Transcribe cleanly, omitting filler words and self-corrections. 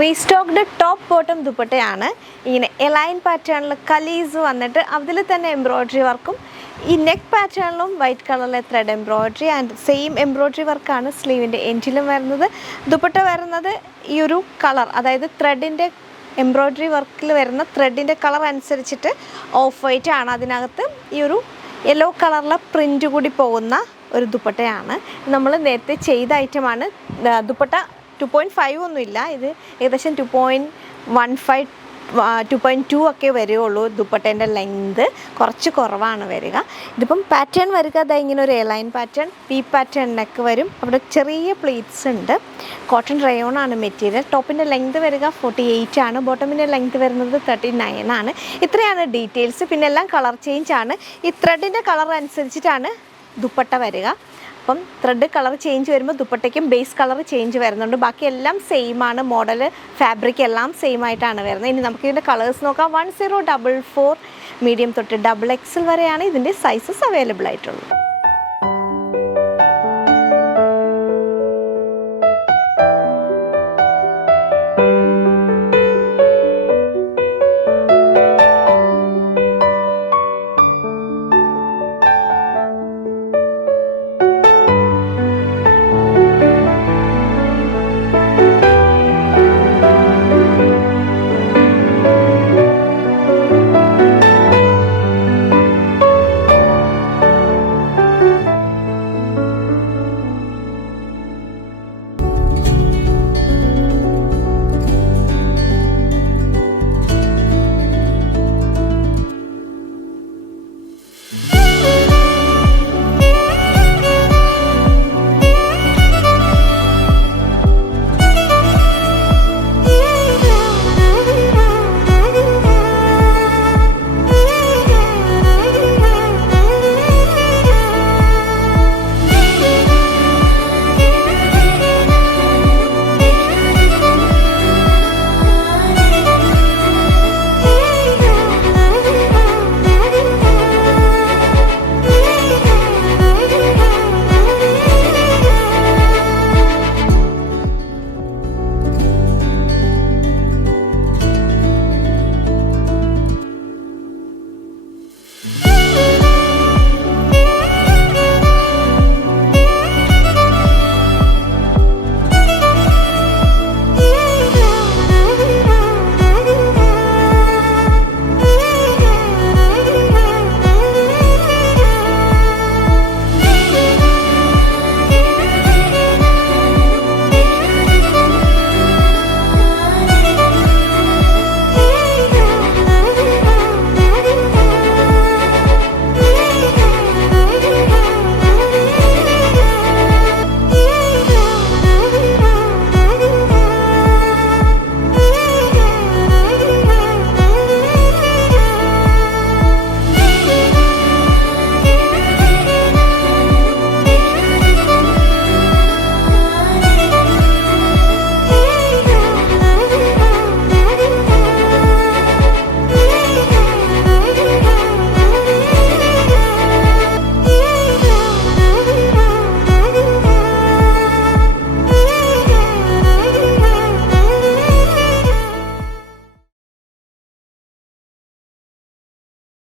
Restocked top bottom ദുപ്പട്ടയാണ്. ഇങ്ങനെ A-line പാറ്റേണിൽ കലീസ് വന്നിട്ട് അതിൽ തന്നെ എംബ്രോയ്ഡറി വർക്കും ഈ നെക്ക് പാറ്റേണിലും വൈറ്റ് കളറിലെ thread embroidery and same embroidery വർക്കാണ് സ്ലീവിൻ്റെ എൻഡിലും വരുന്നത്. ദുപ്പട്ട വരുന്നത് ഈ ഒരു കളർ, അതായത് ത്രെഡിൻ്റെ എംബ്രോയ്ഡറി വർക്കിൽ വരുന്ന ത്രെഡിൻ്റെ കളർ അനുസരിച്ചിട്ട് ഓഫ് വൈറ്റ് ആണ്. അതിനകത്ത് ഈ ഒരു യെല്ലോ കളറിലെ പ്രിൻ്റ് കൂടി പോകുന്ന ഒരു ദുപ്പട്ടയാണ്. നമ്മൾ നേരത്തെ ചെയ്ത ഐറ്റമാണ്. ദുപ്പട്ട 2.5 ഒന്നുമില്ല, ഇത് ഏകദേശം 2.15 2.2 ഒക്കെ വരികയുള്ളൂ. ദുപ്പട്ടേൻ്റെ ലെങ്ത് കുറച്ച് കുറവാണ് വരിക. ഇതിപ്പം പാറ്റേൺ വരിക അതാ ഇങ്ങനെ ഒരു A-line pattern, P pattern neck വരും. അവിടെ ചെറിയ പ്ലീറ്റ്സ് ഉണ്ട്. കോട്ടൺ റയോൺ ആണ് മെറ്റീരിയൽ. ടോപ്പിൻ്റെ ലെങ്ത് വരിക 48 ആണ്, ബോട്ടമിൻ്റെ ലെങ്ത് വരുന്നത് 39 ആണ്. ഇത്രയാണ് ഡീറ്റെയിൽസ്. പിന്നെ എല്ലാം കളർ ചേഞ്ച് ആണ്. ഈ ത്രെഡിൻ്റെ കളർ അനുസരിച്ചിട്ടാണ് ദുപ്പട്ട വരിക. അപ്പം ത്രെഡ് കളർ ചേഞ്ച് വരുമ്പോൾ ദുപ്പട്ടയ്ക്കും ബേസ് കളർ ചേഞ്ച് വരുന്നുണ്ട്. ബാക്കി എല്ലാം സെയിം ആണ്. മോഡൽ, ഫാബ്രിക് എല്ലാം സെയിം ആയിട്ടാണ് വരുന്നത്. ഇനി നമുക്ക് ഇതിൻ്റെ കളേഴ്സ് നോക്കാം. 1044 മീഡിയം തൊട്ട് XXL വരെയാണ് ഇതിൻ്റെ സൈസസ് അവൈലബിൾ ആയിട്ടുള്ളത്.